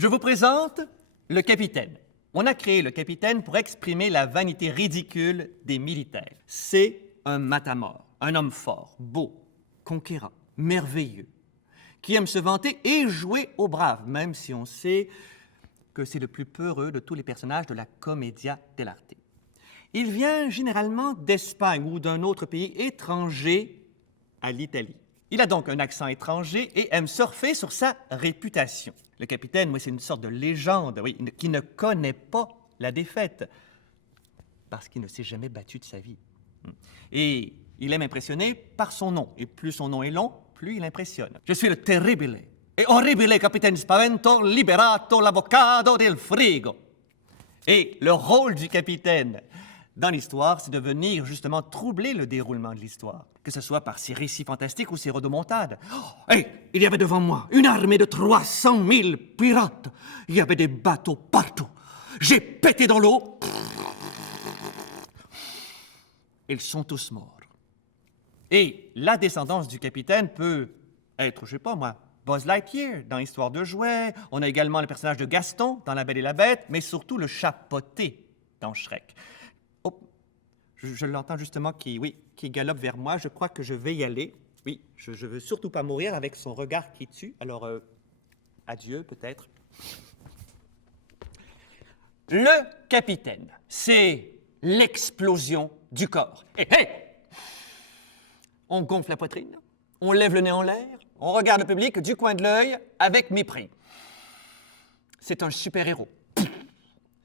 Je vous présente le capitaine. On a créé le capitaine pour exprimer la vanité ridicule des militaires. C'est un matamor, un homme fort, beau, conquérant, merveilleux, qui aime se vanter et jouer au brave, même si on sait que c'est le plus peureux de tous les personnages de la commedia dell'arte. Il vient généralement d'Espagne ou d'un autre pays étranger à l'Italie. Il a donc un accent étranger et aime surfer sur sa réputation. Le capitaine, moi, c'est une sorte de légende, oui, qui ne connaît pas la défaite parce qu'il ne s'est jamais battu de sa vie. Et il aime impressionner par son nom. Et plus son nom est long, plus il impressionne. Je suis le terribile et horribile capitaine Spavento, liberato l'avocado del frigo. Et le rôle du capitaine dans l'histoire, c'est de venir justement troubler le déroulement de l'histoire, que ce soit par ses récits fantastiques ou ses rodomontades. Oh, hey, il y avait devant moi une armée de 300 000 pirates. Il y avait des bateaux partout. J'ai pété dans l'eau. Ils sont tous morts. Et la descendance du capitaine peut être, je sais pas moi, Buzz Lightyear dans Histoire de jouets. On a également le personnage de Gaston dans La Belle et la Bête, mais surtout le chapeauté dans Shrek. Oh, je l'entends justement qui galope vers moi. Je crois que je vais y aller. Oui, je veux surtout pas mourir avec son regard qui tue. Alors, adieu peut-être. Le capitaine, c'est l'explosion du corps. Hé, hé! On gonfle la poitrine, on lève le nez en l'air, on regarde le public du coin de l'œil avec mépris. C'est un super-héros.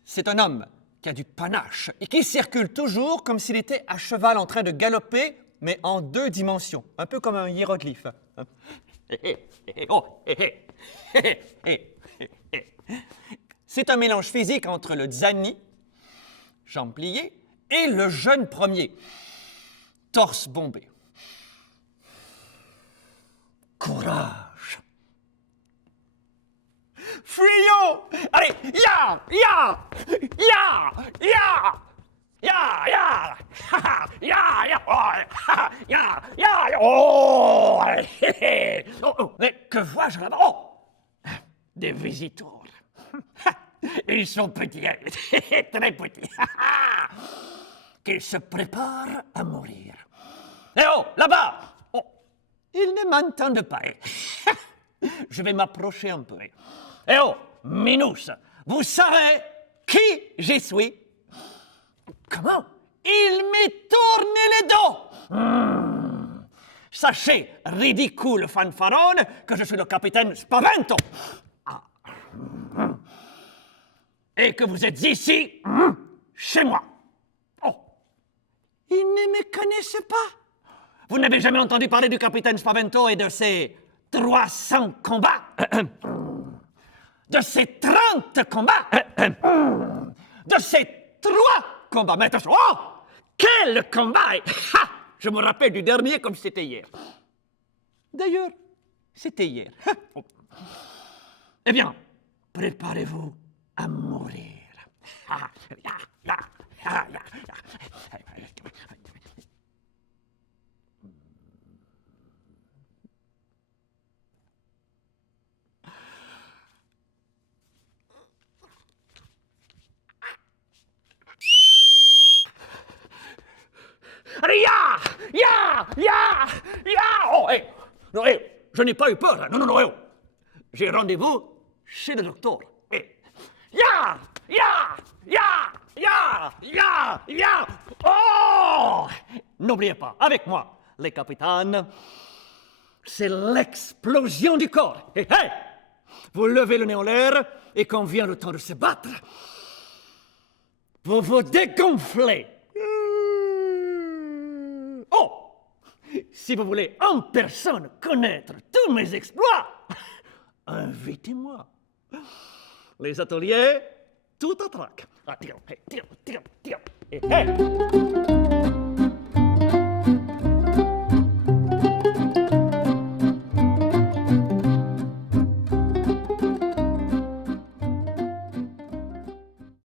C'est un homme qui a du panache et qui circule toujours comme s'il était à cheval en train de galoper, mais en 2 dimensions, un peu comme un hiéroglyphe. C'est un mélange physique entre le Zanni, jambes pliées, et le jeune premier, torse bombé. Courage! Fuyons! Allez, ya! Ya! Ya! Ya! Ya! Ya! Ya! Ya! Oh! Ya! Ya! Oh! Mais que vois-je là-bas? Oh! Des visiteurs. Ils sont petits, très petits, qui se préparent à mourir. Eh oh, là-bas! Oh, ils ne m'entendent pas. Je vais m'approcher un peu. Eh oh, Minous, vous savez qui je suis? Comment? Il m'est tourné le dos. Sachez, ridicule fanfarone, que je suis le capitaine Spavento. Et que vous êtes ici, chez moi. Oh, ils ne me connaissent pas. Vous n'avez jamais entendu parler du capitaine Spavento et de ses 300 combats? De ses 30 combats? De ses 3 combats? Mais attention, oh! Quel combat! Je me rappelle du dernier comme c'était hier. D'ailleurs, c'était hier. Eh bien, préparez-vous à mourir. Allez, Oh, hé! Non, hé! Je n'ai pas eu peur. Non, oh! J'ai rendez-vous chez le docteur. Oh! N'oubliez pas, avec moi, les capitaines, c'est l'explosion du corps. Hé, hé! Vous levez le nez en l'air et quand vient le temps de se battre, vous vous dégonflez. Oh! Si vous voulez en personne connaître tous mes exploits, invitez-moi. Les ateliers, tout à trac. Ah, tire. Et, hey!